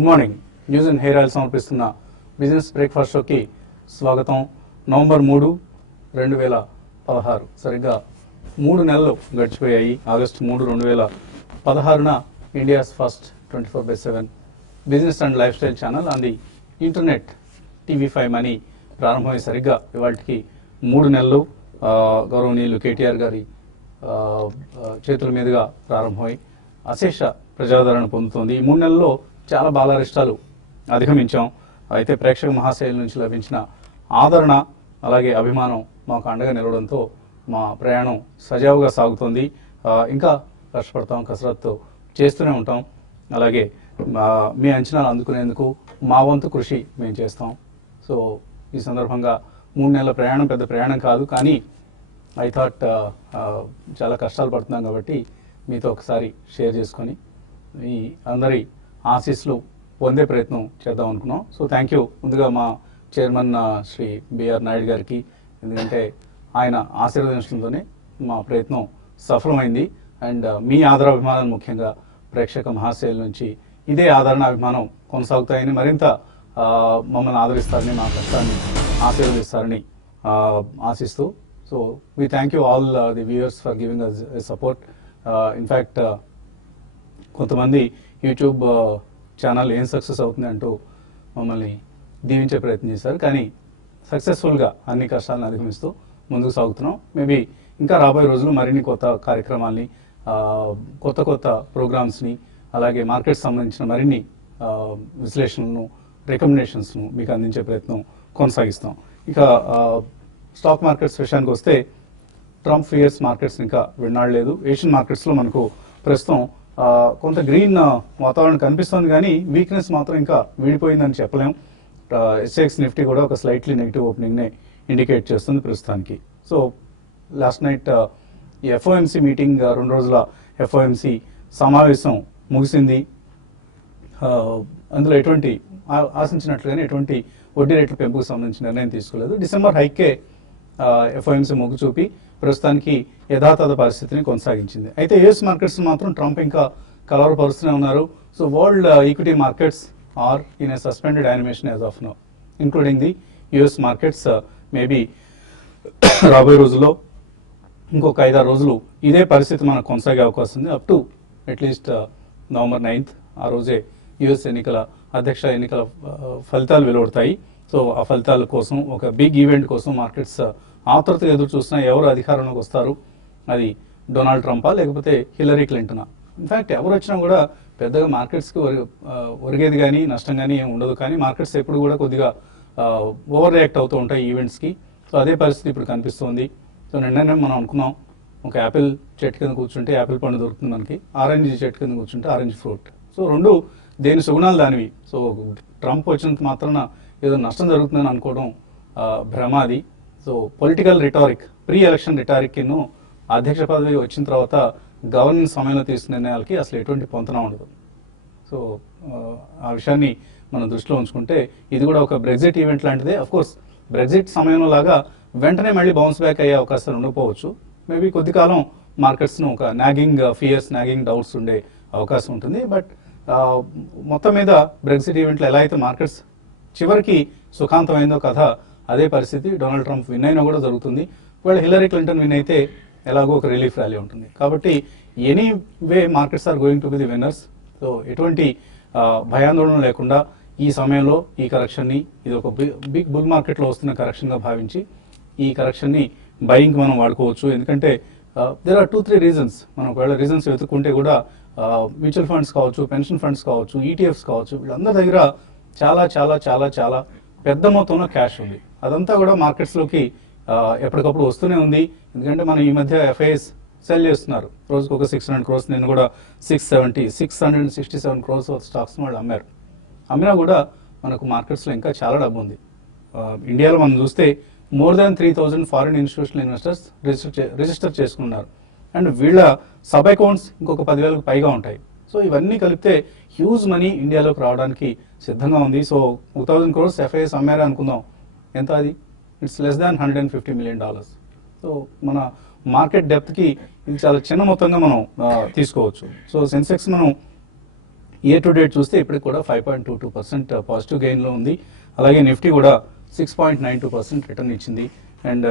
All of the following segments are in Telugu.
Good morning. News and hair oil సమర్పిస్తున్న బిజినెస్ బ్రేక్ఫాస్ట్ షోకి స్వాగతం. నవంబర్ 3, 2016 సరిగ్గా 3 నెలలు గడిచిపోయాయి. ఆగస్టు 3, 2016న India's first 24/7 business and lifestyle channel on the internet TV5 money ప్రారంభమై సరిగ్గా ఇవాళకి 3 నెలలు గౌరవనీయులు కేటీఆర్ గారి చేతుల మీదుగా ప్రారంభమై అశేష ప్రజాదరణ పొందుతోంది. ఈ 3 నెలల్లో చాలా బాలారిష్టాలు అధిగమించాం. అయితే ప్రేక్షక మహాశైల నుంచి లభించిన ఆదరణ అలాగే అభిమానం మాకు అండగా నిలవడంతో మా ప్రయాణం సజావుగా సాగుతోంది. ఇంకా కష్టపడతాం, కసరత్తు చేస్తూనే ఉంటాం. అలాగే మీ అంచనాలు అందుకునేందుకు మా వంతు కృషి మేము చేస్తాం. సో ఈ సందర్భంగా 3 నెలల ప్రయాణం పెద్ద ప్రయాణం కాదు, కానీ ఐ థాట్ చాలా కష్టాలు పడుతున్నాం కాబట్టి మీతో ఒకసారి షేర్ చేసుకొని ఈ అందరి ఆశీస్సులు పొందే ప్రయత్నం చేద్దాం అనుకున్నాం. సో థ్యాంక్ యూ ముందుగా మా చైర్మన్ శ్రీ బిఆర్ నాయుడు గారికి, ఎందుకంటే ఆయన ఆశీర్వదించడంతోనే మా ప్రయత్నం సఫలమైంది. అండ్ మీ ఆదరాభిమానాలు ముఖ్యంగా ప్రేక్షక మహాశైల నుంచి ఇదే ఆదరణ అభిమానం కొనసాగుతాయని, మరింత మమ్మల్ని ఆదరిస్తారని, మా కష్టాన్ని ఆశీర్వదిస్తారని ఆశిస్తూ, so we thank you all the viewers for giving us support. In fact కొంతమంది యూట్యూబ్ ఛానల్ ఏం సక్సెస్ అవుతుంది అంటూ మమ్మల్ని దీవించే ప్రయత్నం చేశారు, కానీ సక్సెస్ఫుల్గా అన్ని కష్టాలను అధిగమిస్తూ ముందుకు సాగుతున్నాం. మేబీ ఇంకా రాబోయే రోజులు మరిన్ని కొత్త కార్యక్రమాల్ని, కొత్త ప్రోగ్రామ్స్ని, అలాగే మార్కెట్ సంబంధించిన మరిన్ని విశ్లేషణలను, రికమెండేషన్స్ను మీకు అందించే ప్రయత్నం కొనసాగిస్తాం. ఇక స్టాక్ మార్కెట్స్ విషయానికి వస్తే ట్రంప్ ఫియర్స్ మార్కెట్స్ ఇంకా విన్నాడలేదు. ఏషియన్ మార్కెట్స్లో మనకు ప్రస్తుతం కొంత గ్రీన్ వాతావరణం కనిపిస్తుంది, కానీ వీక్నెస్ మాత్రం ఇంకా వీడిపోయిందని చెప్పలేం. SX నిఫ్టీ కూడా ఒక స్లైట్లీ నెగిటివ్ ఓపెనింగ్నే ఇండికేట్ చేస్తుంది ప్రస్తుతానికి. సో లాస్ట్ నైట్ ఈ FOMC మీటింగ్, 2 రోజుల FOMC సమావేశం ముగిసింది. అందులో ఎటువంటి ఆశించినట్లుగానే ఎటువంటి వడ్డీ రేట్ల పెంపుకు సంబంధించిన నిర్ణయం తీసుకోలేదు. డిసెంబర్ హైకే FOMC మొగ్గు చూపి ప్రస్తుతానికి యథాతథ పరిస్థితిని కొనసాగించింది. అయితే యుఎస్ మార్కెట్స్ మాత్రం ట్రంప్ ఇంకా కలవరపరుస్తూనే ఉన్నారు. So world equity markets are in a suspended animation as of now, including the US markets. Maybe రాబోయే రోజుల్లో ఇంకొక 5-6 రోజులు ఇదే పరిస్థితి మనకు కొనసాగే అవకాశం ఉంది. Up to at least November 9th, ఆ రోజే యుఎస్ అధ్యక్ష ఎన్నికల ఫలితాలు వెలువడతాయి. సో ఆ ఫలితాల కోసం, ఒక బిగ్ ఈవెంట్ కోసం మార్కెట్స్ ఆతృతగా ఎదురు చూస్తున్నా. ఎవరు అధికారంలోకి వస్తారు, అది డొనాల్డ్ ట్రంపా లేకపోతే హిల్లరీ క్లింటనా? ఇన్ఫ్యాక్ట్ ఎవరు వచ్చినా కూడా పెద్దగా మార్కెట్స్కి ఒరిగేది కానీ నష్టం కానీ ఏమి ఉండదు, కానీ మార్కెట్స్ ఎప్పుడు కూడా కొద్దిగా ఓవర్ రియాక్ట్ అవుతూ ఉంటాయి ఈవెంట్స్కి. సో అదే పరిస్థితి ఇప్పుడు కనిపిస్తుంది. సో నిన్ననే మనం అనుకున్నాం, ఒక యాపిల్ చెట్టు కింద కూర్చుంటే యాపిల్ పండు దొరుకుతుంది మనకి, ఆరెంజ్ చెట్టు కింద కూర్చుంటే ఆరెంజ్ ఫ్రూట్. సో రెండు దేని సుగుణాలు దానివి. సో ట్రంప్ వచ్చినంత మాత్రాన ఏదో నష్టం జరుగుతుందని అనుకోవడం భ్రమాది. So political rhetoric, pre election rhetoric అధ్యక్ష పదవి వచ్చిన తర్వాత గవర్నెన్స్ సమయంలో తీసుకునే నిర్ణయాలకి అసలు ఎటువంటి పొంతన ఉండదు. సో ఆ విషయాన్ని మనం దృష్టిలో ఉంచుకుంటే ఇది కూడా ఒక బ్రెగ్జిట్ ఈవెంట్ లాంటిదే. అఫ్కోర్స్ బ్రెగ్జిట్ సమయంలో లాగా వెంటనే మళ్ళీ బౌన్స్ బ్యాక్ అయ్యే అవకాశాలు ఉండకపోవచ్చు. మేబీ కొద్ది కాలం మార్కెట్స్ను ఒక నాగింగ్ ఫియర్స్, నాగింగ్ డౌట్స్ ఉండే అవకాశం ఉంటుంది. బట్ మొత్తం మీద బ్రెగ్జిట్ ఈవెంట్లో ఎలా అయితే మార్కెట్స్ చివరికి సుఖాంతమైందో కథ అదే పరిస్థితి డొనాల్డ్ ట్రంప్ విన్ అయినా కూడా జరుగుతుంది. ఒకవేళ హిల్లరీ క్లింటన్ విన్ అయితే ఎలాగో ఒక రిలీఫ్ ర్యాలీ ఉంటుంది. కాబట్టి anyway markets are going to be the winners. So ఎటువంటి భయాందోళన లేకుండా ఈ సమయంలో ఈ కరెక్షన్ని, ఇది ఒక బిగ్ బుల్ మార్కెట్లో వస్తున్న కరెక్షన్గా భావించి ఈ కరెక్షన్ని బయింగ్ మనం వాడుకోవచ్చు. ఎందుకంటే దేర్ ఆర్ 2-3 రీజన్స్. మనం ఒకవేళ రీజన్స్ వెతుక్కుంటే కూడా మ్యూచువల్ ఫండ్స్ కావచ్చు, పెన్షన్ ఫండ్స్ కావచ్చు, ETFs కావచ్చు, వీళ్ళందరి దగ్గర చాలా చాలా చాలా చాలా పెద్ద మొత్తంలో క్యాష్ ఉంది. అదంతా కూడా మార్కెట్స్లోకి ఎప్పటికప్పుడు వస్తూనే ఉంది. ఎందుకంటే మనం ఈ మధ్య FIIs సెల్ చేస్తున్నారు. రోజుకు ఒక 600 crores, నేను కూడా 667 crores స్టాక్స్ వాళ్ళు అమ్మారు. అమ్మినా కూడా మనకు మార్కెట్స్లో ఇంకా చాలా డబ్బు ఉంది. ఇండియాలో మనం చూస్తే more than 3,000 foreign institutional investors register చేసుకున్నారు. అండ్ వీళ్ళ సబ్ అకౌంట్స్ ఇంకొక 10,000కు పైగా ఉంటాయి. సో ఇవన్నీ కలిపితే హ్యూజ్ మనీ ఇండియాలోకి రావడానికి సిద్ధంగా ఉంది. సో 1,000 crores FIIs అమ్మారా అనుకుందాం, ఎంత అది? It's less than $150 million. So మన మార్కెట్ డెప్త్కి ఇది చాలా చిన్న మొత్తంగా మనం తీసుకోవచ్చు. సో సెన్సెక్స్ మనం ఇయర్ టు డేట్ చూస్తే ఇప్పటికి కూడా 5.22% పాజిటివ్ గెయిన్లో ఉంది. అలాగే నిఫ్టీ కూడా 6.92% రిటర్న్ ఇచ్చింది. అండ్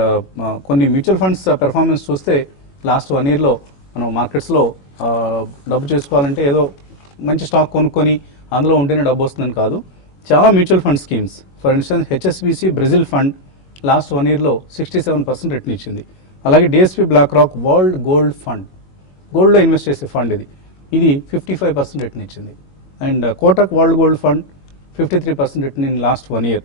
కొన్ని మ్యూచువల్ ఫండ్స్ పెర్ఫార్మెన్స్ చూస్తే లాస్ట్ 1 yearలో మనం మార్కెట్స్లో డబ్బు చేసుకోవాలంటే ఏదో మంచి స్టాక్ కొనుక్కొని అందులో ఉంటేనే డబ్బు వస్తుందని కాదు. చాలా mutual fund schemes, for instance HSBC Brazil fund last 1 yearలో 67% రిటర్న్ ఇచ్చింది. అలాగే DSP BlackRock world gold fund, గోల్డ్లో ఇన్వెస్ట్ చేసే ఫండ్ ఇది 55% రిటర్న్ ఇచ్చింది. And Kotak world gold fund 53% return in last 1 year.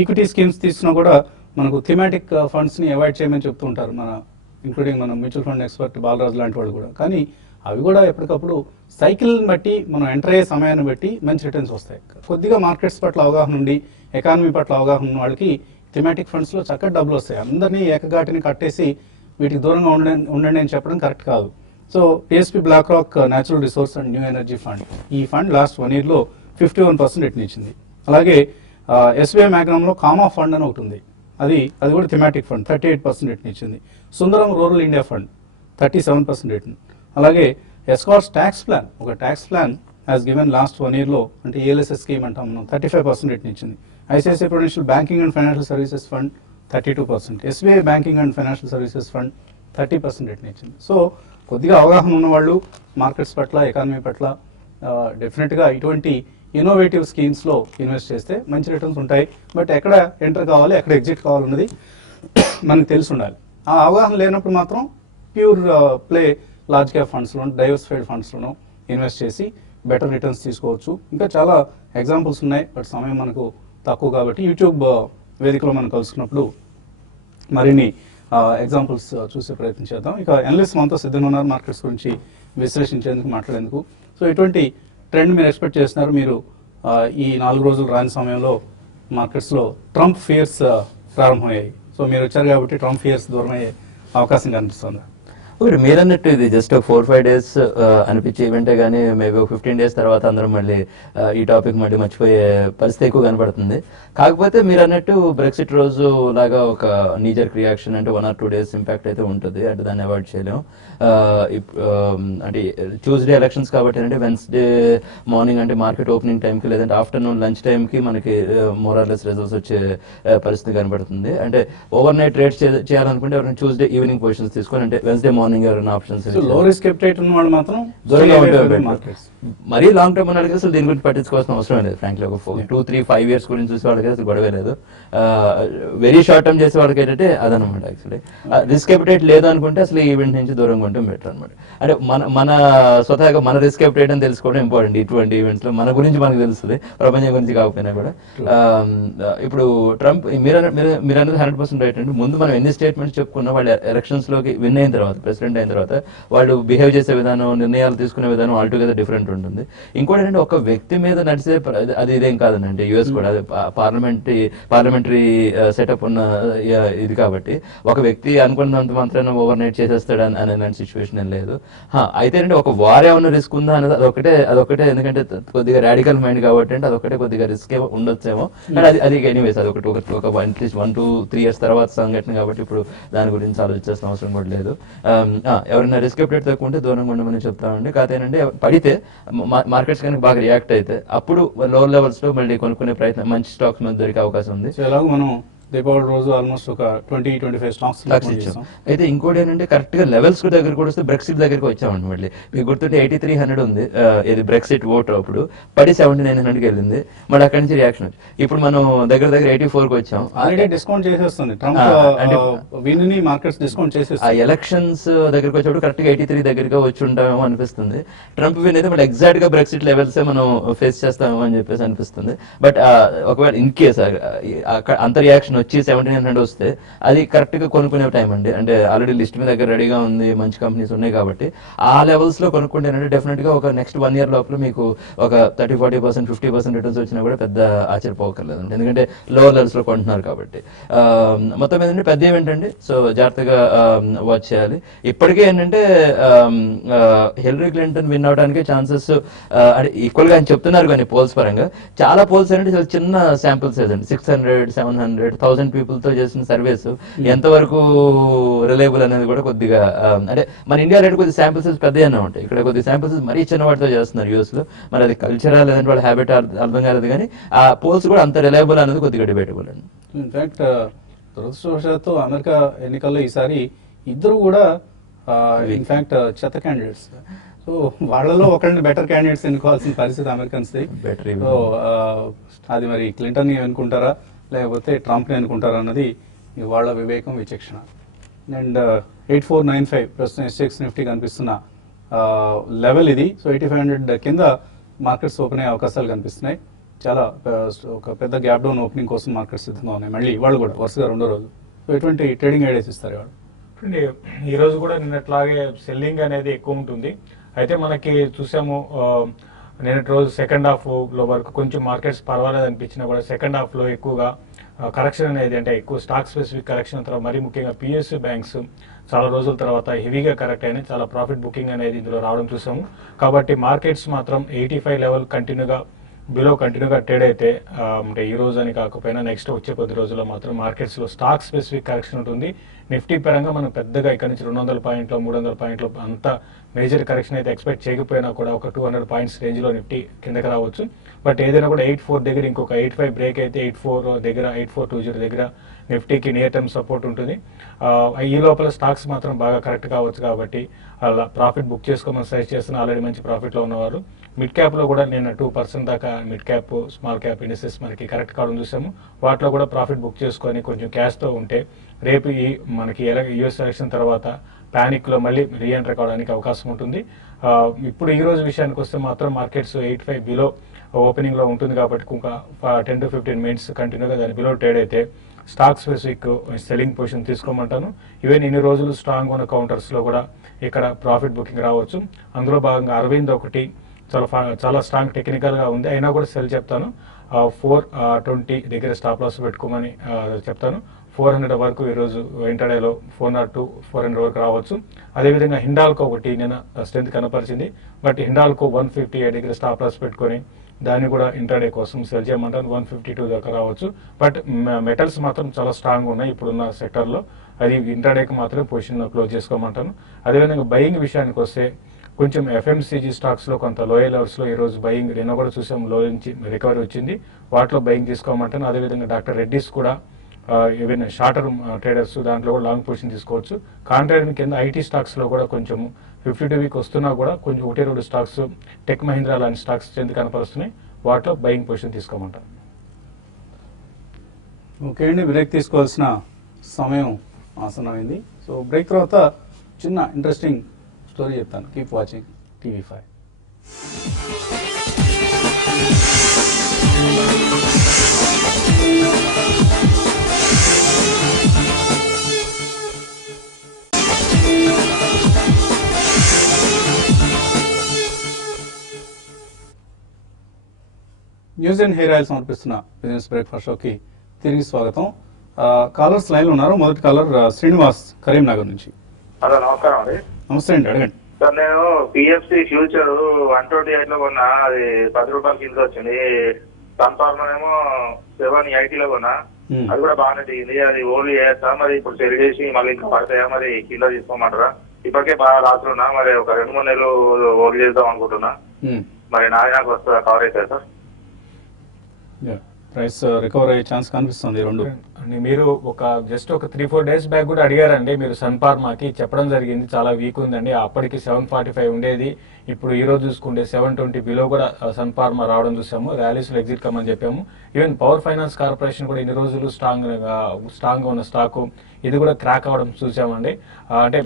Equity schemes తీసుకున్నా కూడా మనకు థిమాటిక్ ఫండ్స్ని అవాయిడ్ చేయమని చెప్తూ ఉంటారు ఇంక్లూడింగ్ మన మ్యూచువల్ ఫండ్ ఎక్స్పర్ట్ బాలరాజు లాంటి వాళ్ళు కూడా. కానీ అవి కూడా ఎప్పటికప్పుడు సైకిల్ని బట్టి మనం ఎంటర్ అయ్యే సమయాన్ని బట్టి మంచి రిటర్న్స్ వస్తాయి. కొద్దిగా మార్కెట్స్ పట్ల అవగాహన ఉండి ఎకానమీ పట్ల అవగాహన ఉన్న వాళ్ళకి థిమాటిక్ ఫండ్స్లో చక్కటి డబ్బులు వస్తాయి. అందరినీ ఏకగాటిని కట్టేసి వీటికి దూరంగా ఉండండి అని చెప్పడం కరెక్ట్ కాదు. So DSP BlackRock natural resource and new energy fund, ఈ ఫండ్ లాస్ట్ 1 yearలో 51% రిటర్న్ ఇచ్చింది. అలాగే SBI మ్యాగ్నమ్లో కామా ఫండ్ అని ఒకటి ఉంది, అది కూడా థిమాటిక్ ఫండ్ 38% రిటర్న్ ఇచ్చింది. సుందరం రూరల్ ఇండియా ఫండ్ 37% రిటర్న్. అలాగే ఎస్కార్ట్స్ ట్యాక్స్ ప్లాన్, ఒక tax plan has given last 1 yearలో, అంటే ELSS స్కీమ్ అంటాం మనం, 35% రిటర్న్ ఇచ్చింది. ICICI Prudential banking and financial services fund 32%, SBI banking and financial services fund 30% return ఇచ్చింది. సో కొద్దిగా అవగాహన ఉన్నవాళ్ళు మార్కెట్స్ పట్ల ఎకానమీ పట్ల డెఫినెట్గా ఇటువంటి ఇన్నోవేటివ్ స్కీమ్స్లో ఇన్వెస్ట్ చేస్తే మంచి రిటర్న్స్ ఉంటాయి. బట్ ఎక్కడ ఎంటర్ కావాలి, ఎక్కడ ఎగ్జిట్ కావాలన్నది మనకు తెలిసి ఉండాలి. ఆ అవగాహన లేనప్పుడు మాత్రం ప్యూర్ ప్లే లార్జ్ క్యాప్ ఫండ్స్లో, డైవర్సిఫైడ్ ఫండ్స్లోనూ ఇన్వెస్ట్ చేసి బెటర్ రిటర్న్స్ తీసుకోవచ్చు. ఇంకా చాలా ఎగ్జాంపుల్స్ ఉన్నాయి, బట్ సమయం మనకు తక్కువ కాబట్టి యూట్యూబ్ వేదికలో మనం కలుసుకున్నప్పుడు మరిన్ని ఎగ్జాంపుల్స్ చూసే ప్రయత్నం చేద్దాం. ఇక ఎనలిస్ట్ మనతో సిద్ధంగా ఉన్నారు మార్కెట్స్ గురించి విశ్లేషించేందుకు, మాట్లాడేందుకు. సో ఎటువంటి ట్రెండ్ మీరు ఎక్స్పెక్ట్ చేస్తున్నారు? మీరు ఈ 4 రోజులు రాని సమయంలో మార్కెట్స్లో ట్రంప్ ఫియర్స్ ప్రారంభమయ్యాయి. సో మీరు వచ్చారు కాబట్టి ట్రంప్ ఫియర్స్ దూరం అయ్యే అవకాశం కనిపిస్తుంది. ఒకటి మీరు అన్నట్టు ఇది జస్ట్ 4-5 days అనిపించే ఈవెంటే కానీ మేబీ 15 days తర్వాత అందరం మళ్ళీ ఈ టాపిక్ మళ్ళీ మర్చిపోయే పరిస్థితి ఎక్కువ కనపడుతుంది. కాకపోతే మీరు అన్నట్టు బ్రెక్సిట్ రోజు లాగా ఒక నీజర్ రియాక్షన్ అంటే 1 or 2 days ఇంపాక్ట్ అయితే ఉంటుంది, అంటే దాన్ని అవాయిడ్ చేయలేము. అంటే ట్యూస్డే ఎలక్షన్స్ కాబట్టి అంటే వెన్స్డే మార్నింగ్ అంటే మార్కెట్ ఓపెనింగ్ టైంకి లేదంటే ఆఫ్టర్నూన్ లంచ్ టైంకి మనకి మోరార్లెస్ రిజల్ట్స్ వచ్చే పరిస్థితి కనబడుతుంది. అంటే ఓవర్ నైట్ ట్రేడ్ చేయాలనుకుంటే ఎవరైనా ట్యూస్డే ఈవినింగ్ పొజిషన్స్ తీసుకొని అంటే వెన్స్డే మార్నింగ్ ఎవరైనా ఆప్షన్స్ లో రిస్క్ అపెటైట్ ఉన్న వాళ్ళు మాత్రం దూరంగా ఉంటే మరీ లాంగ్ టర్మ్ అన్నది అసలు దీని గురించి పట్టించుకోవాల్సిన అవసరం లేదు. ఫ్రాంక్లీ ఒక 2-3-5 years గురించి చూసే వాళ్ళకి అసలు గొడవే లేదు. వెరీ షార్ట్ టర్మ్ చేసే వాళ్ళకి ఏంటంటే అదనమాట. యాక్చువల్లీ రిస్క్ అపెటైట్ లేదు అనుకుంటే అసలు ఈ ఈవెంట్ నుంచి దూరంగా ఉంటే బెటర్ అనమాట. అంటే మన స్వతహాగా మన రిస్క్ అపెటైట్ అని తెలుసుకోవడం ఇంపార్టెంట్. ఇటువంటి ఈవెంట్స్ లో మన గురించి మనకు తెలుస్తుంది, ప్రపంచం గురించి కాకపోయినా కూడా. ఇప్పుడు ట్రంప్ మీరు అన్నది 100% రైట్ అండి. ముందు మనం ఎన్ని స్టేట్మెంట్స్ చెప్పుకున్నా వాళ్ళు ఎలక్షన్స్ లోకి విన్ అయిన తర్వాత, ప్రెసిడెంట్ అయిన తర్వాత వాళ్ళు బిహేవ్ చేసే విధానం, నిర్ణయాలు తీసుకునే విధానం ఆల్టుగెదర్ డిఫరెంట్ ఉంటుంది. ఇంకోటి ఏంటంటే ఒక వ్యక్తి మీద నడిచే అది ఇదేం కాదండి. అంటే యుఎస్ కూడా అది పార్లమెంటరీ సెటప్ ఉన్న ఇది కాబట్టి ఒక వ్యక్తి అనుకున్నంత మాత్రాన ఓవర్ నైట్ చేసేస్తాడు అనే సిచ్యువేషన్ ఏం లేదు. అయితే అంటే ఒక వార్ ఏమన్నా రిస్క్ ఉందా అనేది అదొకటే ఎందుకంటే కొద్దిగా రాడికల్ మైండ్ కాబట్టి అంటే అదొకటే కొద్దిగా రిస్క్ ఉండొచ్చేమో. అండ్ అది ఎనీవేస్ అదొకటి ఒక అట్లీస్ట్ 1-2-3 years తర్వాత సంఘటన కాబట్టి ఇప్పుడు దాని గురించి ఆలోచించాల్సిన అవసరం కూడా లేదు. ఎవరైనా రిస్క్ అప్డేట్ తక్కువ ఉంటే దూరంగా ఉండమని చెప్తామండి. కాకపోతే ఏంటంటే పడితే మార్కెట్స్ కనుక బాగా రియాక్ట్ అయితే అప్పుడు లోవర్ లెవెల్స్ లో మళ్ళీ కొనుక్కునే ప్రయత్నం, మంచి స్టాక్స్ మీద దొరికే అవకాశం ఉంది. మనం దీపావళి రోజు ఆల్మోస్ట్ ఒక 20-25 స్టాక్స్ ఇచ్చాం. అయితే ఇంకోటి ఏంటంటే కరెక్ట్ గా లెవెల్స్ దగ్గర కూడా వస్తే బ్రెక్సిట్ దగ్గరికి వచ్చామండి. మళ్ళీ మీకు గుర్తుంటే 8300 ఉంది ఇది బ్రెక్సిట్ ఓట్, అప్పుడు పడి 7900కి వెళ్ళింది. మళ్ళీ అక్కడి నుంచి రియాక్షన్ వచ్చి ఇప్పుడు మనం దగ్గర 84కి వచ్చాం. ఆల్రెడీ డిస్కౌంట్ చేసేస్తుంది మార్కెట్స్ డిస్కౌంట్ చేసేస్తుంది. ఆ ఎలక్షన్స్ దగ్గరికి వచ్చేప్పుడు కరెక్ట్ గా 83 దగ్గరగా వచ్చి ఉంటామేమో అనిపిస్తుంది. ట్రంప్ విన్ అయితే మళ్ళీ ఎగ్జాక్ట్ గా బ్రెక్సిట్ లెవెల్స్ మనం ఫేస్ చేస్తామేమో అని చెప్పేసి అనిపిస్తుంది. బట్ ఒకవేళ ఇన్ కేస్ అంత రియాక్షన్ వచ్చి 7900 వస్తే అది కరెక్ట్ గా కొనుక్కునే టైం అండి. అంటే ఆల్రెడీ లిస్ట్ మీ దగ్గర రెడీగా ఉంది, మంచి కంపెనీస్ ఉన్నాయి కాబట్టి ఆ లెవెల్స్ లో కొనుక్కుంటేనంటే డెఫినెట్ గా ఒక నెక్స్ట్ 1 year లోపల మీకు ఒక 30-40%, 50% రిటర్న్స్ వచ్చినా కూడా పెద్ద ఆశ్చర్యపోకర్లేదు. ఎందుకంటే లోవర్ లెవెల్స్ లో కొంటున్నారు కాబట్టి. మొత్తం ఏంటంటే పెద్ద ఈవెంట్ అండి. సో జాగ్రత్తగా వాచ్ చేయాలి. ఇప్పటికే ఏంటంటే హిల్లరీ క్లింటన్ విన్ అవడానికి ఛాన్సెస్ అంటే ఈక్వల్ గా ఆయన చెప్తున్నారు కానీ పోల్స్ పరంగా చాలా పోల్స్ ఏంటంటే చాలా చిన్న శాంపుల్ సైజ్ అండి. 600, 700, 1000 1000 పీపుల్ తో చేసిన సర్వేస్ ఎంతవరకు రిలయబుల్ అనేది కూడా కొద్దిగా అంటే మన ఇండియా రేట్ కొద్ది శాంపిల్స్ పెద్దగానే ఉంటాయి, ఇక్కడ కొద్ది శాంపిల్స్ మరీ చిన్న వాటితో చేస్తున్నారు యూఎస్ లో. మరి అది కల్చరల్ లేదంటే వాళ్ళ హ్యాబిట్ అర్థం కాలేదు, కానీ ఆ పోల్స్ కూడా అంత రిలయబుల్ అనేది కొద్దిగా డిబేటబుల్ అండి. ఇన్ఫాక్ట్ దురదృష్టవశాత్తు అమెరికా ఎన్నికల్లో ఈసారి ఇద్దరు కూడా ఇన్ఫాక్ట్ చెత్త క్యాండిడేట్స్. సో వాళ్ళలో ఒకరిని బెటర్ క్యాండిడేట్స్ ఎన్నుకోవాల్సిన పరిస్థితి అమెరికన్స్. సో అది మరి క్లింటన్ ఎన్నుకుంటారా లేకపోతే ట్రంప్ని ఎన్నుకుంటారా అన్నది వాళ్ళ వివేకం, విచక్షణ. అండ్ 8495 ప్రస్తుతం SGX నిఫ్టీ కనిపిస్తున్న లెవెల్ ఇది. సో 8500 కింద మార్కెట్స్ ఓపెన్ అయ్యే అవకాశాలు కనిపిస్తున్నాయి. చాలా ఒక పెద్ద గ్యాప్ డౌన్ ఓపెనింగ్ కోసం మార్కెట్స్ సిద్ధంగా ఉన్నాయి. మళ్ళీ వాళ్ళు కూడా వరుసగా రెండో రోజు. సో ఎటువంటి ట్రేడింగ్ ఐడియాస్ ఇస్తారు వాళ్ళు? ఈ రోజు కూడా నిన్నట్లాగే సెల్లింగ్ అనేది ఎక్కువ ఉంటుంది. అయితే మనకి చూసాము నిన్నటి రోజు సెకండ్ హాఫ్ లో వరకు కొంచెం మార్కెట్స్ పర్వాలేదు అనిపించినా కూడా సెకండ్ హాఫ్ లో ఎక్కువగా కరెక్షన్ అనేది, అంటే ఎక్కువ స్టాక్ స్పెసిఫిక్ కరెక్షన్ తర్వాత మరీ ముఖ్యంగా PSU బ్యాంక్స్ చాలా రోజుల తర్వాత హెవీగా కరెక్ట్ అయినాయి, చాలా ప్రాఫిట్ బుకింగ్ అనేది ఇందులో రావడం చూసాము. కాబట్టి మార్కెట్స్ మాత్రం 85 లెవెల్ కంటిన్యూగా ట్రేడ్ అయితే అంటే ఈ రోజు అని కాకపోయినా నెక్స్ట్ వచ్చే కొద్ది రోజుల్లో మాత్రం మార్కెట్స్ లో స్టాక్ స్పెసిఫిక్ కరెక్షన్ ఉంటుంది. నిఫ్టీ పరంగా మనం పెద్దగా ఇక్కడ నుంచి 200 పాయింట్లు 300 పాయింట్లు అంత మేజర్ కరెక్షన్ అయితే ఎక్స్పెక్ట్ చేయకపోయినా కూడా ఒక 200 పాయింట్స్ రేంజ్ లో నిఫ్టీ కిందకి రావచ్చు. బట్ ఏదైనా కూడా 84 దగ్గర ఇంకొక 85 బ్రేక్ అయితే 84 దగ్గర 8420 దగ్గర నిఫ్టీకి నియర్ టర్మ్ సపోర్ట్ ఉంటుంది. ఈ లోపల స్టాక్స్ మాత్రం బాగా కరెక్ట్ కావచ్చు కాబట్టి అలా ప్రాఫిట్ బుక్ చేసుకోమని సజెస్ట్ చేస్తున్న ఆల్రెడీ మంచి ప్రాఫిట్ లో ఉన్నవారు. మిడ్ క్యాప్ లో కూడా నేను 2% దాకా mid cap small cap industries మనకి కరెక్ట్ కావడం చూసాము. వాటిలో కూడా ప్రాఫిట్ బుక్ చేసుకొని కొంచెం క్యాష్ తో ఉంటే రేపు మనకి యుఎస్ ఎలక్షన్ తర్వాత పానిక్ లో మళ్ళీ రీఎంటర్ కావడానికి అవకాశం ఉంటుంది. ఇప్పుడు ఈ రోజు విషయానికి వస్తే మాత్రం మార్కెట్స్ 85 బిలో ఓపెనింగ్ లో ఉంటుంది కాబట్టి ఇంకా 10 to 15 మినిట్స్ కంటిన్యూగా దాని బిలో ట్రేడ్ అయితే స్టాక్ స్పెసిఫిక్ సెల్లింగ్ పొజిషన్ తీసుకోమంటాను. ఈవెన్ ఇన్ని రోజులు స్ట్రాంగ్ ఉన్న కౌంటర్స్ లో కూడా ఇక్కడ ప్రాఫిట్ బుకింగ్ రావచ్చు. అందులో భాగంగా అరవింద్ ఒకటి చాలా స్ట్రాంగ్ టెక్నికల్ గా ఉంది, అయినా కూడా సెల్ చెప్తాను. 420 దగ్గర స్టాప్ లాస్ పెట్టుకోమని చెప్తాను. 400 వరకు ఈరోజు ఇంటర్డేలో 402 400 వరకు రావచ్చు. అదేవిధంగా హిండాల్కో ఒకటి నిన్న స్ట్రెంత్ కనపరిచింది, బట్ హిండాల్కో 158 దగ్గర స్టాప్ లాస్ పెట్టుకొని దాన్ని కూడా ఇంటర్డే కోసం సెల్ చేయమంటాను. 152 దాకా రావచ్చు. బట్ మెటల్స్ మాత్రం చాలా స్ట్రాంగ్ ఉన్నాయి ఇప్పుడున్న సెక్టర్లో, అది ఇంటర్డేకి మాత్రం పొజిషన్ క్లోజ్ చేసుకోమంటాను. అదేవిధంగా బయింగ్ విషయానికి వస్తే కొంచెం FMCG స్టాక్స్ లో కొంత లోయర్ లెవెల్స్ లో ఈ రోజు బయింగ్ నిన్న కూడా చూసాం, లో నుంచి రికవరీ వచ్చింది, వాటిలో బయింగ్ తీసుకోమంటాను. అదేవిధంగా డాక్టర్ రెడ్డిస్ కూడా ఈవెన్ షార్టర్ ట్రేడర్స్ దాంట్లో కూడా లాంగ్ పొజిషన్ తీసుకోవచ్చు. కాంట్రాక్ట్ కింద IT స్టాక్స్ లో కూడా కొంచెం 52 వీక్ వస్తున్నా కూడా కొంచెం 1-2 స్టాక్స్ టెక్ మహీంద్రా లాంటి స్టాక్స్ చెంది కనపరుస్తున్నాయి, వాటిలో బయింగ్ పొజిషన్ తీసుకోమంటారు. ఓకే అండి, బ్రేక్ తీసుకోవాల్సిన సమయం ఆసన్నమైంది. సో బ్రేక్ తర్వాత చిన్న ఇంట్రెస్టింగ్ స్టోరీ చెప్తాను. Keep watching TV5. News and hair oil సమర్పిస్తున్న బిజినెస్ బ్రేక్ఫాస్ట్ షోకి తిరిగి స్వాగతం. కాలర్స్ లైన్ లో ఉన్నారు. మొదటి కాలర్ శ్రీనివాస్ కరీంనగర్ నుంచి. హలో, నమస్కారం అండి. నమస్తే అండి, అడగండి. సార్, నేను PFC ఫ్యూచర్ 128 లో కొన్నా, అది 10 రూపాయల కింద వచ్చింది. సన్ఫార్మర్ ఏమో 780 లో కొన్నా, అది కూడా బాగానే దిగింది. అది ఓన్లీ చేయొచ్చా మరి? ఇప్పుడు సెల్ చేసి మళ్ళీ ఇంకా పడతాయా మరి? కింద తీసుకోమంటారా? ఇప్పటికే బాగా రాత్రున్నా, మరి ఒక 2-3 నెలలు ఓన్లీ చేద్దాం అనుకుంటున్నా. మరి నాకు వస్తుందా, కవర్ అవుతుంది సార్? ప్రైస్ రికవర్ అయ్యే ఛాన్స్ కనిపిస్తుంది రెండు. మీరు జస్ట్ ఒక 3-4 డేస్ బ్యాక్ కూడా అడిగారండి మీరు సన్ఫార్మాకి, చెప్పడం జరిగింది చాలా వీక్ ఉందండి. అప్పటికి 745 ఉండేది, ఇప్పుడు ఈ రోజు చూసుకుంటే 720 బిలో కూడా సన్ఫార్మా రావడం చూసాము. ర్యాలీస్ లో ఎగ్జిట్ కమ్మని చెప్పాము. ఈవెన్ పవర్ ఫైనాన్స్ కార్పొరేషన్ కూడా ఇన్ని రోజులు స్ట్రాంగ్ ఉన్న స్టాక్ ఇది కూడా క్రాక్ అవడం చూసామండి. అంటే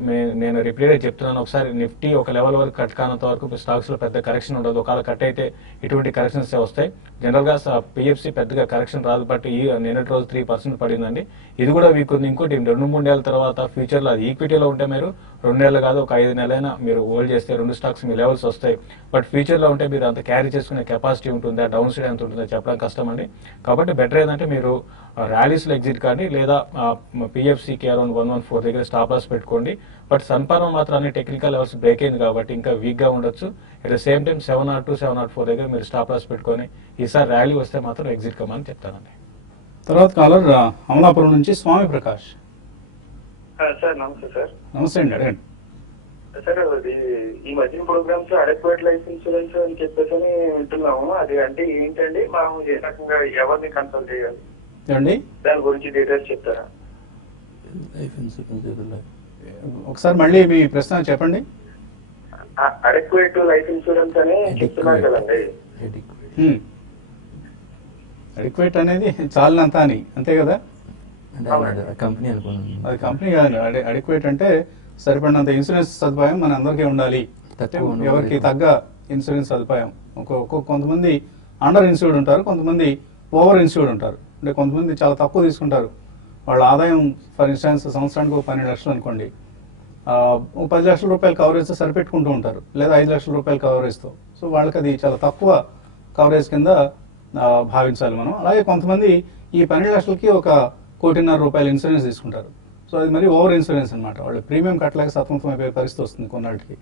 నేను రిపీటెడ్ చెప్తున్నాను, ఒకసారి నిఫ్టీ ఒక లెవెల్ వరకు కట్ కానంత వరకు స్టాక్స్ లో పెద్ద కరెక్షన్ ఉండదు. ఒకవేళ కట్ అయితే ఇటువంటి కరెక్షన్స్ వస్తాయి. జనరల్ గా PFC పెద్దగా కరెక్షన్ రాదు, బట్ ఈ నిన్నటి రోజు 3% పడిందండి. ఇది కూడా వీక్ ఉంది. ఇంకోటి 2-3 నెలల తర్వాత ఫ్యూచర్ లో అది ఈక్విటీలో ఉంటే మీరు 2 నెలలు కాదు ఒక 5 నెలలైనా మీరు హోల్డ్ చేస్తే 2 స్టాక్స్ మీ లెవెల్స్ వస్తాయి. బట్ ఫ్యూచర్ లో ఉంటే మీరు అంత క్యారీ చేసుకునే కెపాసిటీ ఉంటుందా, డౌన్ సైడ్ ఎంత ఉంటుందో చెప్పడం కష్టం అండి. కాబట్టి బెటర్ ఏంటంటే మీరు ర్యాలీస్ లో ఎగ్జిట్ కానీ, లేదా PFCకి అరౌండ్ 114 దగ్గర స్టాప్ లాస్ పెట్టుకోండి. బట్ సన్ఫార్మా మాత్రం అన్ని టెక్నికల్ లెవెల్స్ బ్రేక్ అయింది కాబట్టి ఇంకా వీక్ గా ఉండొచ్చు. అట్ ద సేమ్ టైం 702, 704 దగ్గర మీరు స్టాప్ లాస్ పెట్టుకొని ఈసారి ర్యాలీ వస్తే మాత్రం ఎగ్జిట్ కమ్మని చెప్తానండి. తర్వాత కాలర్ అమలాపురం నుంచి స్వామి ప్రకాష్. సార్ నమస్తే సార్. నమస్తే అండి, అడగండి. సార్ అది ఈ మధ్యన ప్రోగ్రామ్స్ అడెక్వేట్ లైఫ్ ఇన్సూరెన్స్ అని చెప్పేసి వింటున్నాము. అది అంటే ఏంటండి, మనం ఏ రకంగా ఎవరిని కన్సల్ట్ చేయాలి, ఏమండి దాని గురించి డీటెయిల్స్ చెప్తారా? లైఫ్ ఇన్సూరెన్స్ ఒకసారి మళ్ళీ మీ ప్రశ్న చెప్పండి. అడెక్వేట్ లైఫ్ ఇన్సూరెన్స్ అని చెప్తున్నారు కదండి. అడిక్వేట్ అనేది చాలినంత అని, అంతే కదా? కంపెనీ అనుకున్నాను. అది కంపెనీ కాదు. అడిక్వేట్ అంటే సరిపడినంత ఇన్సూరెన్స్ సదుపాయం మన అందరికీ ఉండాలి. తక్కువ ఉన్న ఎవరికి తగ్గ ఇన్సూరెన్స్ సదుపాయం. కొంతమంది అండర్ ఇన్సూర్డ్ ఉంటారు, కొంతమంది ఓవర్ ఇన్సూర్డ్ ఉంటారు. అంటే కొంతమంది చాలా తక్కువ తీసుకుంటారు. వాళ్ళ ఆదాయం ఫర్ ఇన్స్టాన్స్ సంవత్సరానికి 12 లక్షలు అనుకోండి, 10 లక్షల రూపాయలు కవరేజ్ సరిపెట్టుకుంటూ ఉంటారు, లేదా 5 లక్షల రూపాయలు కవరేజ్తో. సో వాళ్ళకి అది చాలా తక్కువ కవరేజ్ కింద భావించాలి మనం. అలాగే కొంతమంది ఈ 12 లక్షలకి 1.5 కోటి రూపాయలు ఇన్సూరెన్స్ తీసుకుంటారు. సో అది మరి ఓవర్ ఇన్సూరెన్స్ అనమాట. వాళ్ళు ప్రీమియం కట్టలేక సతమతమైపోయే పరిస్థితి వస్తుంది కొన్నాళ్ళకి.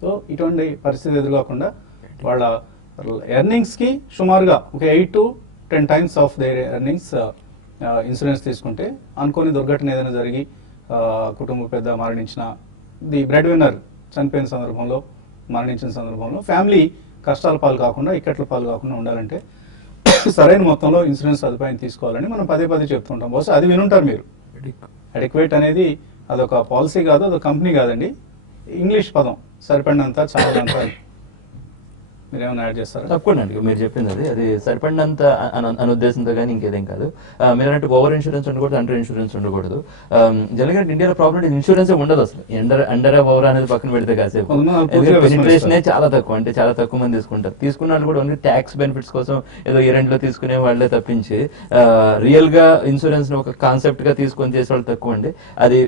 సో ఇటువంటి పరిస్థితి ఎదురుకాకుండా వాళ్ళ ఎర్నింగ్స్కి సుమారుగా ఒక 8 to 10 times of their earnings insurance తీసుకుంటే అనుకోని దుర్ఘటన ఏదైనా జరిగి కుటుంబ పెద్ద మరణించిన, ది బ్రెడ్ విన్నర్ చనిపోయిన సందర్భంలో, మరణించిన సందర్భంలో ఫ్యామిలీ కష్టాల పాలు కాకుండా, ఇక్కట్ల పాలు కాకుండా ఉండాలంటే సరైన మొత్తంలో ఇన్సూరెన్స్ సదుపాయం తీసుకోవాలని మనం పదే చెప్తుంటాం. బహుశా అది వినుంటారు మీరు. అడిక్వేట్ అనేది అదొక పాలసీ కాదు, అదొక కంపెనీ కాదండి. ఇంగ్లీష్ పదం, సరిపడినంత, చాలంత. మీరేమైనా యాడ్ చేస్తారా? తప్పకుండా అండి, మీరు చెప్పింది అది సరిపడినంత అనే ఉద్దేశంతో కానీ ఇంకేదేం కాదు. మీరు అన్నట్టు ఓవర్ ఇన్సూరెన్స్ ఉండకూడదు, అండర్ ఇన్సూరెన్స్ ఉండకూడదు. జనరల్గా ఇండియాలో ప్రాబ్లం ఇన్సూరెన్స్ ఉండదు అసలు. అండర్ ఓవర్ అనేది పక్కన పెడితే కాసేపు పెనిట్రేషన్ చాలా తక్కువ, అంటే చాలా తక్కువ మంది తీసుకుంటారు. తీసుకున్న వాళ్ళు కూడా ఓన్లీ ట్యాక్స్ బెనిఫిట్స్ కోసం ఏదో ఈ రెంట్లో తీసుకునే వాళ్ళే తప్పించి రియల్ గా ఇన్సూరెన్స్ ని ఒక కాన్సెప్ట్ గా తీసుకొని చేసే వాళ్ళు తక్కువ అండి. అది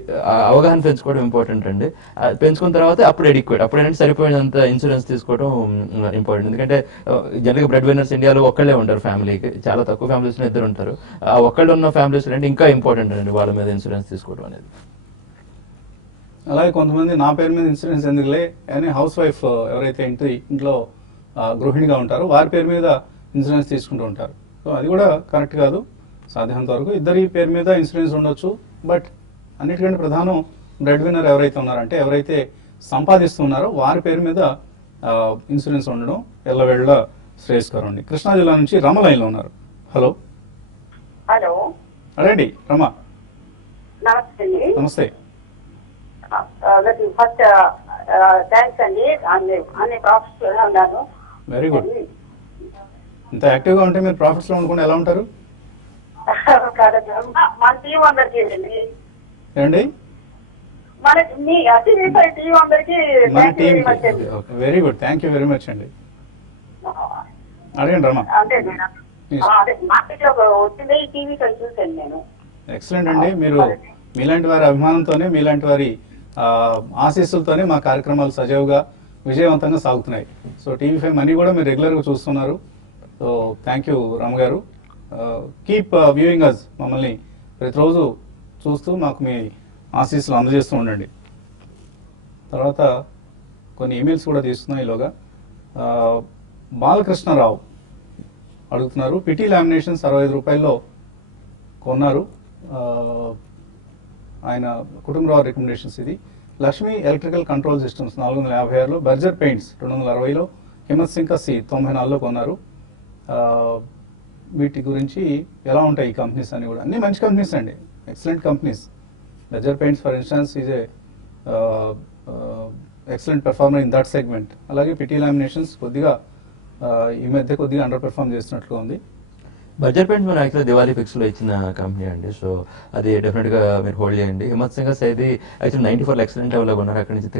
అవగాహన పెంచుకోవడం ఇంపార్టెంట్ అండి. పెంచుకున్న తర్వాత అప్పుడు ఎడిక్వేట్, అప్పుడు ఏంటంటే సరిపోయినంత ఇన్సూరెన్స్ తీసుకోవడం ఇంపార్టెంట్. ఎందుకంటే జనరల్గా బ్రెడ్ విన్నర్స్ ఇండియాలో ఒక్కళ్ళే ఉంటారు ఫ్యామిలీకి, చాలా తక్కువ ఫ్యామిలీస్ లో 2 ఉంటారు. ఆ ఒక్కళ్ళు ఉన్న ఫ్యామిలీస్ అంటే ఇంకా ఇంపార్టెంట్ అండి వాళ్ళ మీద ఇన్సూరెన్స్ తీసుకోవడం అనేది. అలాగే కొంతమంది నా పేరు మీద ఇన్సూరెన్స్ ఎందుకులే అని హౌస్ వైఫ్ ఎవరైతే ఇంట్లో గృహిణిగా ఉంటారో వారి పేరు మీద ఇన్సూరెన్స్ తీసుకుంటూ ఉంటారు. సో అది కూడా కరెక్ట్ కాదు. సాధ్యమైనంత వరకు ఇద్దరి పేరు మీద ఇన్సూరెన్స్ ఉండొచ్చు. బట్ అన్నిటికంటే ప్రధానం బ్రెడ్ విన్నర్ ఎవరైతే ఉన్నారంటే, ఎవరైతే సంపాదిస్తున్నారో వారి పేరు మీద ఇన్సూరెన్స్ ఉండడం ఎల్లవేళ్ళ శ్రేయస్కరం అండి. కృష్ణా జిల్లా నుంచి రమ లైన్లో ఉన్నారు. హలో హలో, అడండి రమ. నమస్తే అండి. నమస్తే. ఫస్ట్ థ్యాంక్స్ అండి. అన్ని ప్రాఫిట్స్ ఉన్నాను. Very good. ఇంత యాక్టివ్గా ఉంటే మీరు ప్రాఫిట్స్లో ఉండకుండా ఎలా ఉంటారు? మన టీం అందరికి ఏమండి? మనకి మీ టీం అందరికి మన team. Very good, thank you very much అండి. అడగండి రమ. అంటే మార్కెట్ లో వచ్చింది టీవీ చూసాను నేను. ఎక్సలెంట్ అండి. మీరు మీలాంటి వారి అభిమానంతోనే, మీలాంటి వారి ఆశీస్సులతోనే మా కార్యక్రమాలు సజావుగా విజయవంతంగా సాగుతున్నాయి. సో TV5 మనీ కూడా మీరు రెగ్యులర్గా చూస్తున్నారు. సో థ్యాంక్ యూ రమ గారు. కీప్ వ్యూయింగ్ అస్. మమ్మల్ని ప్రతిరోజు చూస్తూ మాకు మీ ఆశీస్సులు అందజేస్తూ ఉండండి. తర్వాత కొన్ని ఈమెయిల్స్ కూడా తీసుకున్నాం ఈలోగా. బాలకృష్ణరావు అడుగుతున్నారు, పిటి లామినేషన్స్ 65 రూపాయల్లో కొన్నారు. ఆయన కుటుంబరావు రికమెండేషన్స్ ఇది. లక్ష్మీ ఎలక్ట్రికల్ కంట్రోల్ సిస్టమ్స్ 456లో, బర్జర్ పెయింట్స్ 260లో, హిమ్మత్ సింగ్ సి 94లో కొన్నారు. వీటి గురించి ఎలా ఉంటాయి ఈ కంపెనీస్ అని కూడా, అన్ని మంచి కంపెనీస్ అండి, excellent companies. Berger paints for instance is a excellent performer in that segment. అలాగే పిటి లామినేషన్స్ కొద్దిగా ఈ మధ్య కొద్దిగా అండర్ పెర్ఫార్మ్ చేస్తున్నట్లుగా ఉంది. బడ్జెట్ పెయింట్స్ మనం యాక్చువల్లీ దివాళీ ఫిక్స్ లో ఇచ్చిన కంపెనీ అండి. సో అది డెఫినెట్ గా మీరు హోల్డ్ చేయండి. హిమ్మత్ సింగ్ అయితే యాక్చువల్లీ 94 ఎక్సలెంట్ లెవెల్లో ఉన్నారు. అక్కడ నుంచి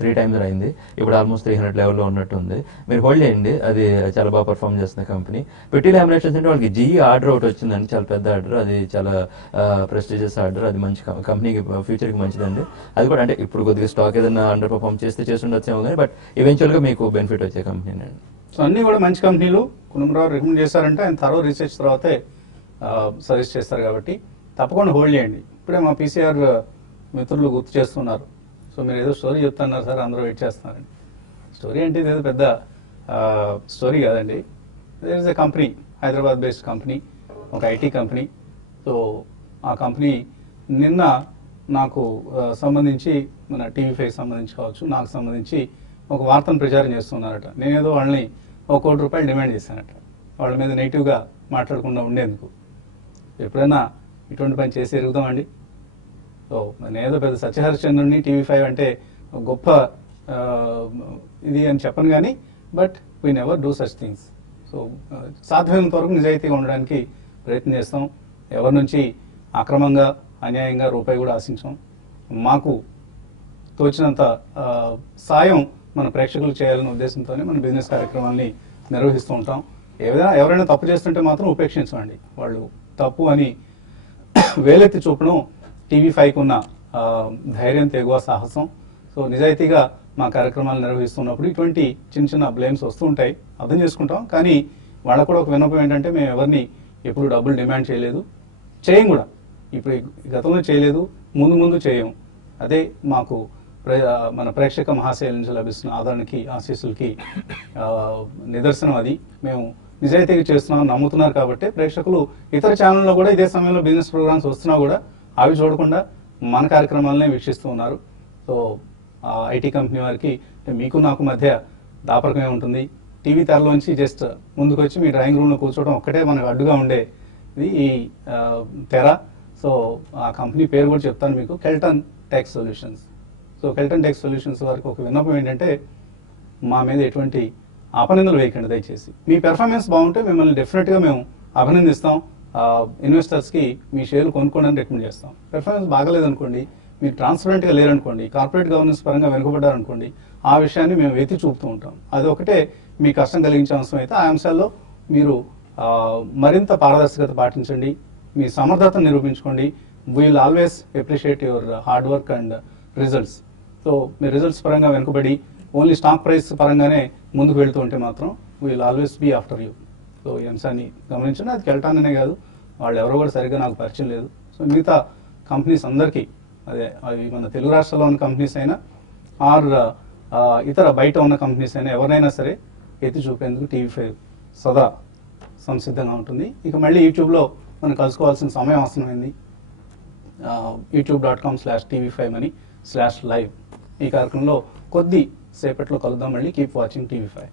3 times అయింది. ఇప్పుడు ఆల్మోస్ట్ 300 లెవెల్లో ఉన్నట్టు ఉంది. మీరు హోల్డ్ చేయండి, అది చాలా బాగా పర్ఫామ్ చేస్తున్న కంపెనీ. పిటి లామినేషన్స్ అంటే వాళ్ళకి GE ఆర్డర్ ఒకటి వచ్చిందండి, చాలా పెద్ద ఆర్డర్, అది చాలా ప్రెస్టీజియస్ ఆర్డర్. అది మంచి కంపెనీకి ఫ్యూచర్కి మంచిదండి. అది కూడా అంటే ఇప్పుడు కొద్దిగా స్టాక్ ఏదైనా అండర్ పర్ఫామ్ చేస్తుండొచ్చేమో కానీ, బట్ ఈవెన్చువల్గా మీకు బెనిఫిట్ వచ్చే కంపెనీ అండి. సో అన్నీ కూడా మంచి కంపెనీలు. కుటుంబరావు రికమెండ్ చేశారంటే ఆయన థరో రీసెర్చ్ తర్వాతే సజెస్ట్ చేస్తారు కాబట్టి తప్పకుండా హోల్డ్ చేయండి. ఇప్పుడే మా PCR మిత్రులు గుర్తు చేస్తున్నారు. సో మీరు ఏదో స్టోరీ చెప్తున్నారు సార్, అందరూ వెయిట్ చేస్తున్నారండి. స్టోరీ అంటే ఇదేదో పెద్ద స్టోరీ కాదండి. There is a company, Hyderabad based company. ఒక ఐటీ కంపెనీ. సో ఆ కంపెనీ నిన్న నాకు సంబంధించి మన టీవీ5 సంబంధించి కావచ్చు, నాకు సంబంధించి ఒక వార్తను ప్రచారం చేస్తున్నారట. నేనేదో వాళ్ళని ₹1 కోటి డిమాండ్ చేశానట, వాళ్ళ మీద నెగిటివ్గా మాట్లాడకుండా ఉండేందుకు. ఎప్పుడైనా ఇటువంటి పని చేసి ఎరుగుదామండి? సో నేనేదో పెద్ద సత్యహరిశ్చంద్రుడిని, టీవీ5 అంటే గొప్ప ఇది అని చెప్పను కానీ, but we never do such things. So సాధ్యమైనంత వరకు నిజాయితీగా ఉండడానికి ప్రయత్నం చేస్తాం. ఎవరి నుంచి అక్రమంగా అన్యాయంగా రూపాయి కూడా ఆశించాం. మాకు తోచినంత సాయం మన ప్రేక్షకులు చేయాలనే ఉద్దేశంతోనే మన బిజినెస్ కార్యక్రమాల్ని నిర్వహిస్తూ ఉంటాం. ఎవరైనా తప్పు చేస్తుంటే మాత్రం ఉపేక్షించమండి. వాళ్ళు తప్పు అని వేలెత్తి చూపడం టీవీ5కు ఉన్న ధైర్యం, తెగువ, సాహసం. సో నిజాయితీగా మా కార్యక్రమాలు నిర్వహిస్తున్నప్పుడు ఇటువంటి చిన్న చిన్న బ్లేమ్స్ వస్తూ ఉంటాయి, అర్థం చేసుకుంటాం. కానీ వాళ్ళకు కూడా ఒక విన్నపం ఏంటంటే, మేము ఎవరిని ఎప్పుడు డబ్బులు డిమాండ్ చేయలేదు, చేయం కూడా. ఇప్పుడు గతంలో చేయలేదు, ముందు చేయం. అదే మాకు మన ప్రేక్షక మహాశైల నుంచి లభిస్తున్న ఆదరణకి, ఆశీస్సులకి నిదర్శనం. అది మేము నిజాయితీగా చేస్తున్నామని నమ్ముతున్నారు కాబట్టి ప్రేక్షకులు ఇతర ఛానల్లో కూడా ఇదే సమయంలో బిజినెస్ ప్రోగ్రామ్స్ వస్తున్నా కూడా అవి చూడకుండా మన కార్యక్రమాలనే వీక్షిస్తూ ఉన్నారు. సో ఐటీ కంపెనీ వారికి మీకు నాకు మధ్య దాపరకమే ఉంటుంది. టీవీ తెరలోంచి జస్ట్ ముందుకు వచ్చి మీ డ్రాయింగ్ రూమ్లో కూర్చోవడం ఒక్కటే మనకు అడ్డుగా ఉండేది ఈ తెర. సో ఆ కంపెనీ పేరు కూడా చెప్తాను మీకు, Kelton tech solutions. So Kelton tech solutions వారికి ఒక విన్నపం ఏంటంటే, మా మీద ఎటువంటి అపనిందలు వేయకండి దయచేసి. మీ పెర్ఫార్మెన్స్ బాగుంటే మిమ్మల్ని డెఫినెట్గా మేము అభినందిస్తాం. ఇన్వెస్టర్స్కి మీ షేర్లు కొనుక్కోవడానికి రికమెండ్ చేస్తాం. పెర్ఫార్మెన్స్ బాగలేదనుకోండి, మీరు ట్రాన్స్పరెంట్గా లేరనుకోండి, కార్పొరేట్ గవర్నెన్స్ పరంగా వెనుకబడ్డారనుకోండి, ఆ విషయాన్ని మేము ఎత్తి చూపుతూ ఉంటాం. అది ఒకటే మీ కష్టం కలిగించే అంశం అయితే ఆ అంశాల్లో మీరు మరింత పారదర్శకత పాటించండి, మీ సమర్థతను నిరూపించుకోండి. We will always appreciate your hard work and results. So మీ రిజల్ట్స్ పరంగా వెనుకబడి ఓన్లీ స్టాక్ ప్రైస్ పరంగానే ముందుకు వెళ్తూ ఉంటే మాత్రం we will always be after you. So ఈ అంశాన్ని గమనించండి. అది కెల్టాన్ అనే కాదు, వాళ్ళు ఎవరో కూడా సరిగ్గా నాకు పరిచయం లేదు. సో మిగతా కంపెనీస్ అందరికీ, అదే అవి మన తెలుగు రాష్ట్రాల్లో ఉన్న కంపెనీస్ అయినా ఆర్ ఇతర బయట ఉన్న కంపెనీస్ అయినా ఎవరైనా సరే ఎత్తి చూపేందుకు టీవీ5 సదా సంసిద్ధంగా ఉంటుంది. ఇక మళ్ళీ యూట్యూబ్లో మనం కలుసుకోవాల్సిన సమయం ఆసనమైంది. youtube.com/tv5 అని /live ఈ కార్యక్రమంలో కొద్ది సేపట్లో కలుద్దాం. మళ్ళీ కీప్ వాచింగ్ టీవీ5.